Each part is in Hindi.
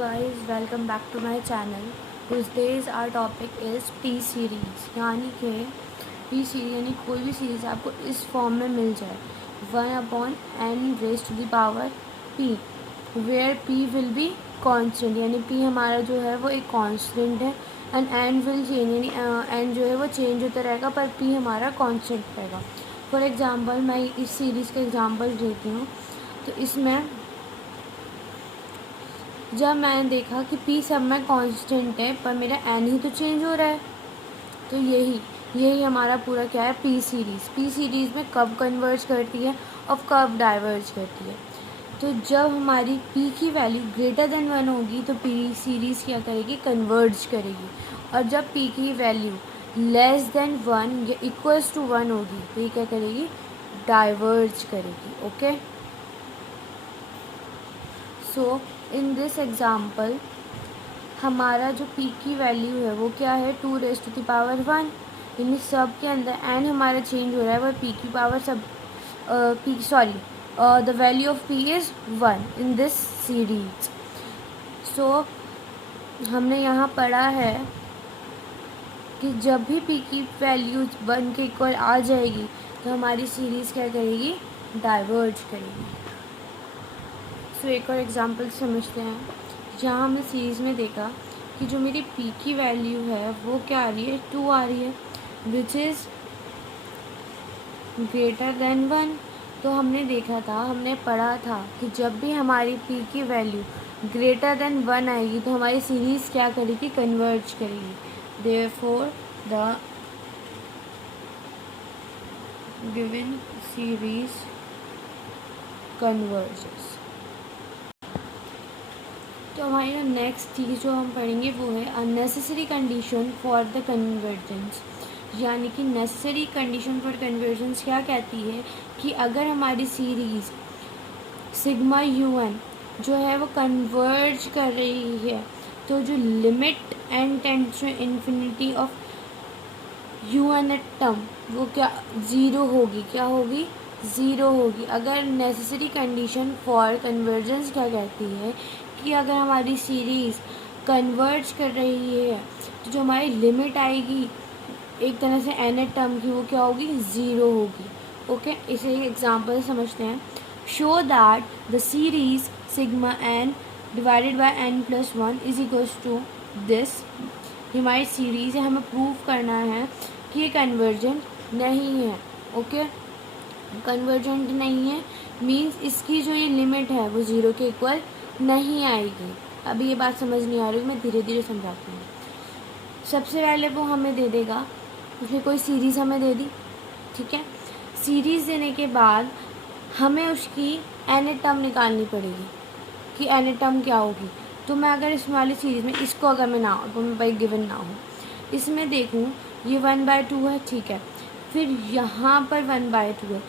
guys, welcome back to my channel. Today's our topic is P series, यानी कि P series यानी कोई भी सीरीज़ आपको इस फॉर्म में मिल जाए 1/n raised to the power P, where P will be constant, यानी P हमारा जो है वो एक constant है and n will change, यानी n जो है वो चेंज होता रहेगा पर P हमारा constant रहेगा. फॉर एग्ज़ाम्पल मैं इस सीरीज़ का एग्ज़ाम्पल देती हूँ. तो इसमें जब मैंने देखा कि P सब में कांस्टेंट है पर मेरा n ही तो चेंज हो रहा है, तो यही हमारा पूरा क्या है P सीरीज़ में कब कन्वर्ज करती है और कब डाइवर्ज करती है. तो जब हमारी P की वैल्यू ग्रेटर देन 1 होगी तो P सीरीज़ क्या करेगी, कन्वर्ज करेगी. और जब P की वैल्यू लेस देन 1 या इक्वल्स टू 1 होगी तो ये क्या करेगी, डाइवर्ज करेगी. Okay, so in this example हमारा जो P की वैल्यू है वो क्या है 2 raised to the power 1, यानी सब के अंदर n हमारा चेंज हो रहा है पर P की पावर सब the value of P is 1 in this series. So हमने यहाँ पढ़ा है कि जब भी P की वैल्यू 1 के इक्वल आ जाएगी तो हमारी सीरीज़ क्या करेगी, डाइवर्ज करेगी. सो एक और एग्ज़ाम्पल समझते हैं. जहाँ हमने सीरीज़ में देखा कि जो मेरी P की वैल्यू है वो क्या आ रही है, 2 आ रही है, विच इज़ ग्रेटर देन 1. तो हमने देखा था, हमने पढ़ा था कि जब भी हमारी P की वैल्यू ग्रेटर देन 1 आएगी तो हमारी सीरीज़ क्या करेगी, कन्वर्ज करेगी. Therefore the given series converges. तो हमारी नेक्स्ट चीज़ जो हम पढ़ेंगे वो है unnecessary condition for the convergence. यानी कि नेसेसरी कंडीशन फॉर कन्वर्जेंस क्या कहती है कि अगर हमारी सीरीज़ सिग्मा UN जो है वो कन्वर्ज कर रही है तो जो limit n tends to infinity of UN at term वो क्या ज़ीरो होगी, क्या होगी, ज़ीरो होगी. अगर नेसेसरी कंडीशन फॉर कन्वर्जेंस क्या कहती है कि अगर हमारी सीरीज़ कन्वर्ज कर रही है तो जो हमारी लिमिट आएगी एक तरह से n टर्म की वो क्या होगी, ज़ीरो होगी. ओके, इसे एक एग्जांपल समझते हैं. Show that the series sigma n divided by n+1 is equals to this. हमारी सीरीज़ है, हमें प्रूव करना है कि ये कन्वर्जेंट नहीं है. ओके, कन्वर्जेंट नहीं है मीन्स इसकी जो ये लिमिट है वो ज़ीरो के इक्वल नहीं आएगी. अभी ये बात समझ नहीं आ रही, मैं धीरे धीरे समझाती हूँ. सबसे पहले वो हमें दे देगा, उसने कोई सीरीज़ हमें दे दी, ठीक है. सीरीज़ देने के बाद हमें उसकी n टर्म निकालनी पड़ेगी कि n टर्म क्या होगी. तो मैं अगर इस वाली सीरीज़ में इसको अगर मैं ना तो मैं भाई गिवन ना हूँ, इसमें देखूँ ये 1/2 है, ठीक है. फिर यहाँ पर 1/2 है.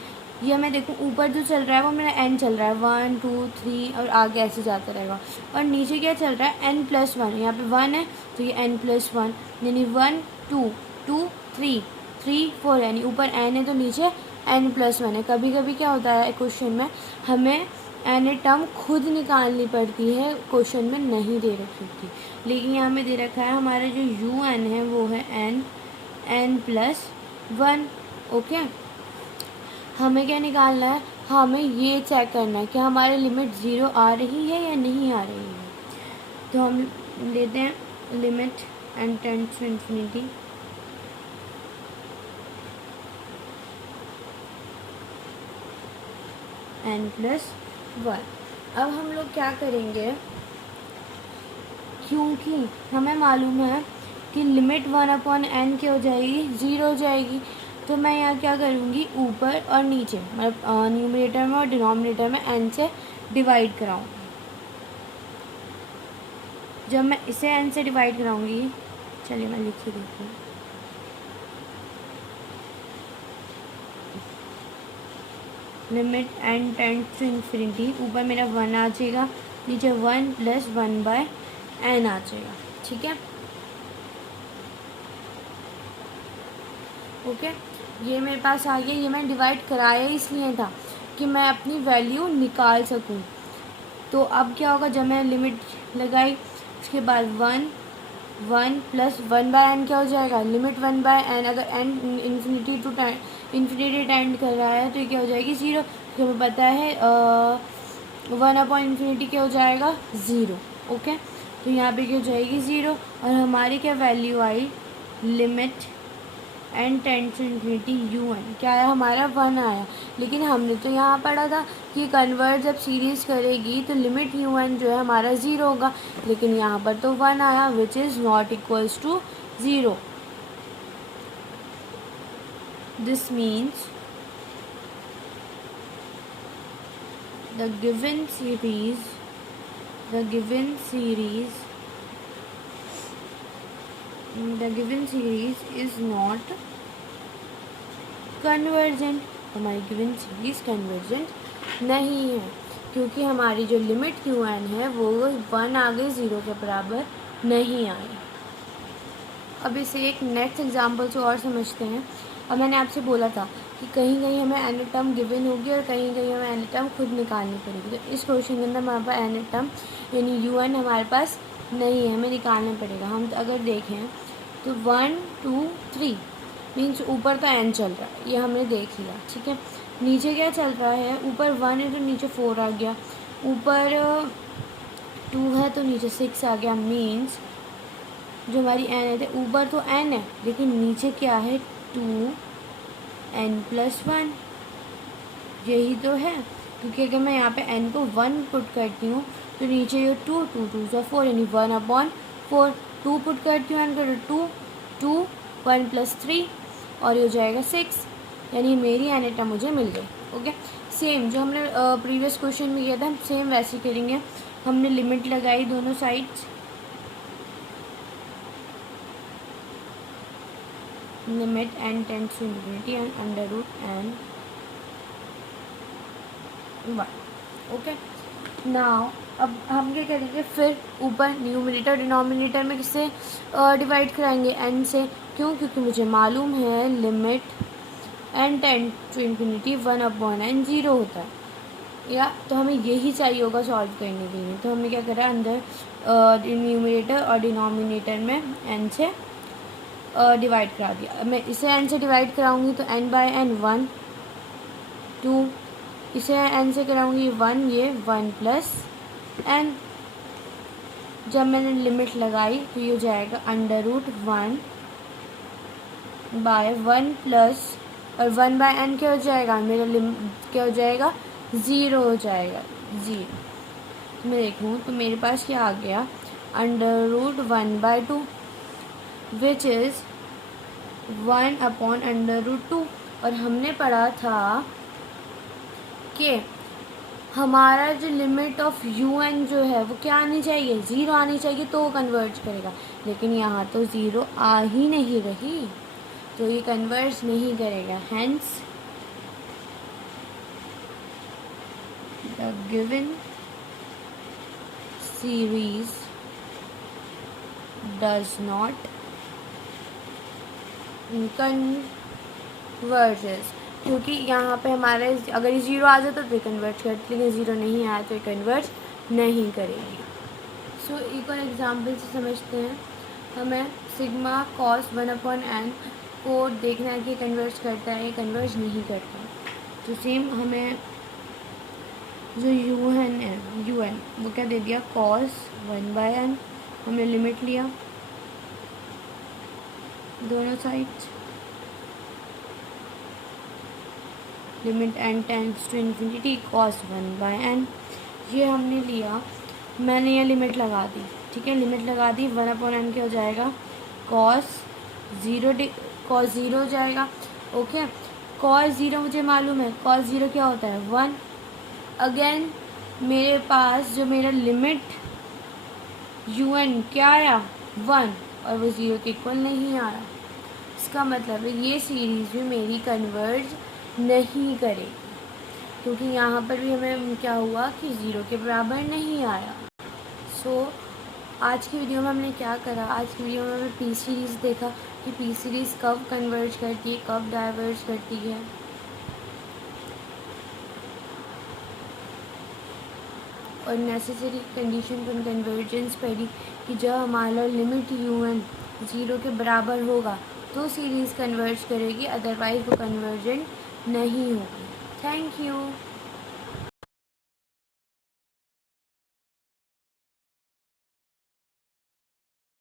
ये मैं देखूँ ऊपर जो चल रहा है वो मेरा n चल रहा है 1 2 3 और आगे ऐसे जाता रहेगा. और नीचे क्या चल रहा है, n+1. यहाँ पे 1 है तो ये n+1 यानी 1 2 2 3 3 4 यानी ऊपर n है तो नीचे n+1 है. कभी कभी क्या होता है क्वेश्चन में हमें n टर्म खुद निकालनी पड़ती है, क्वेश्चन में नहीं दे रखी होती, लेकिन यहाँ में दे रखा है हमारा जो UN है वो है n+1. ओके, हमें क्या निकालना है, हमें ये चेक करना है कि हमारी लिमिट ज़ीरो आ रही है या नहीं आ रही है. तो हम लेते हैं limit n tends to infinity n+1. अब हम लोग क्या करेंगे, क्योंकि हमें मालूम है कि लिमिट 1/n क्या हो जाएगी, ज़ीरो हो जाएगी. तो मैं यहाँ क्या करूँगी, ऊपर और नीचे मतलब न्यूमरेटर में और डिनोमिनेटर में n से डिवाइड कराऊँगी. जब मैं इसे n से डिवाइड कराऊँगी, चलिए मैं लिख ही देती हूँ. Limit n tends to infinity, ऊपर मेरा 1 आ जाएगा, नीचे 1 + 1/n आ जाएगा, ठीक है. ओके, ये मेरे पास आ गया. ये मैं डिवाइड कराया इसलिए था कि मैं अपनी वैल्यू निकाल सकूं. तो अब क्या होगा, जब मैं लिमिट लगाई, उसके बाद 1 प्लस 1/n क्या हो जाएगा, लिमिट 1/n, अगर n इन्फिनिटी टेंड कर रहा है तो ये क्या हो जाएगी 0, क्योंकि हमें पता है 1/∞ क्या हो जाएगा 0। ओके, तो यहाँ पे क्या हो जाएगी 0, और हमारी क्या वैल्यू आई, limit n tends to infinity un, क्या आया हमारा 1 आया। लेकिन हमने तो यहाँ पढ़ा था कि कन्वर्ट जब सीरीज़ करेगी तो लिमिट un जो है हमारा 0 होगा, लेकिन यहाँ पर तो 1 आया, which is not equals to 0। This means the given series is not convergent, हमारी गिवन सीरीज कन्वर्जेंट नहीं है, क्योंकि हमारी जो लिमिट un है वो 1 आ गई, 0 के बराबर नहीं आई। अब इसे एक नेक्स्ट एग्जांपल से और समझते हैं। अब मैंने आपसे बोला था कि कहीं कहीं हमें एन टर्म गिवन होगी और कहीं कहीं हमें एन टर्म खुद निकालनी पड़ेगी। तो इस क्वेश्चन के अंदर हमारे पास एन टर्म यानी un हमारे पास नहीं है, हमें निकालना पड़ेगा। हम अगर देखें तो 1 2 3 मीन्स ऊपर तो n चल रहा है, ये हमने देख लिया, ठीक है। नीचे क्या चल रहा है, ऊपर 1 है तो नीचे 4 आ गया, ऊपर 2 है तो नीचे 6 आ गया। मीन्स जो हमारी n है, ऊपर तो n है लेकिन नीचे क्या है 2n+1, यही तो है। क्योंकि अगर मैं यहाँ पे n को 1 पुट करती हूँ तो नीचे ये 2 2 2 सा 4 यानी 1/4, 2 पुट करती हूँ n को 2 1 + 3 और ये हो जाएगा 6, यानी मेरी n टर्म मुझे मिल गई। ओके, सेम जो हमने प्रीवियस क्वेश्चन में किया था हम सेम वैसे करेंगे। हमने लिमिट लगाई दोनों sides, limit n tends to infinity and √n 1। Okay, now अब हम क्या करेंगे, फिर ऊपर न्यूमरेटर डिनोमिनेटर में किससे डिवाइड कराएंगे, n से। क्यों, क्योंकि मुझे मालूम है limit n tends to infinity 1/n 0 होता है, या तो हमें यही चाहिए होगा सॉल्व करने के लिए। तो हमने क्या करा, अंदर न्यूमरेटर और डिनोमिनेटर में n से डिवाइड करा दिया। मैं इसे n से डिवाइड कराऊंगी तो n/n 1 2, इसे n से कराऊंगी 1, ये 1 + n। जब मैंने लिमिट लगाई तो ये हो जाएगा √1/1 प्लस और 1/n क्या हो जाएगा, मेरा लिमिट क्या हो जाएगा 0 हो जाएगा, 0। मैं देखूँ तो मेरे पास क्या आ गया, √1/2 विच इज़ 1/√2। और हमने पढ़ा था कि हमारा जो लिमिट ऑफ un जो है वो क्या आनी चाहिए, 0 आनी चाहिए तो वो कन्वर्ज करेगा। लेकिन यहाँ तो 0 आ ही नहीं रही, तो ये कन्वर्ज नहीं करेगा। Hence the given series does not converges, क्योंकि यहाँ पे हमारे अगर ये 0 आ जाता तो ये कन्वर्ट करती, लेकिन 0 नहीं आया तो ये कन्वर्ट नहीं करेगी। सो एक और एग्जांपल से समझते हैं। हमें सिग्मा कॉस 1/n को देखना है कि कन्वर्ज करता है, ये कन्वर्ज नहीं करता। तो सेम हमें जो un है, un वो क्या दे दिया, कॉस 1/n। हमने लिमिट लिया दोनों sides, limit n tends to infinity cos 1/n, ये हमने लिया। मैंने ये लिमिट लगा दी, ठीक है, लिमिट लगा दी, 1/n क्या हो जाएगा, कॉस 0 हो जाएगा। ओके, कॉस 0 मुझे मालूम है, कॉस 0 क्या होता है 1। अगेन मेरे पास जो मेरा लिमिट un क्या आया 1, और वो 0 के इक्वल नहीं आया। इसका मतलब है ये सीरीज़ भी मेरी कन्वर्ज नहीं करेगी, क्योंकि यहाँ पर भी हमें क्या हुआ कि 0 के बराबर नहीं आया। सो आज की वीडियो में हमने क्या करा, आज की वीडियो में हमने पी सीरीज़ देखा कि पी सीरीज़ कब कन्वर्ज करती है, कब डाइवर्ज करती है। और नेसेसरी कंडीशन फॉर कन्वर्जेंस पढ़ी कि जब हमारा लिमिट UN 0 के बराबर होगा तो सीरीज़ कन्वर्ज करेगी, अदरवाइज़ वो कन्वर्जेंट नहीं होगी। Thank you.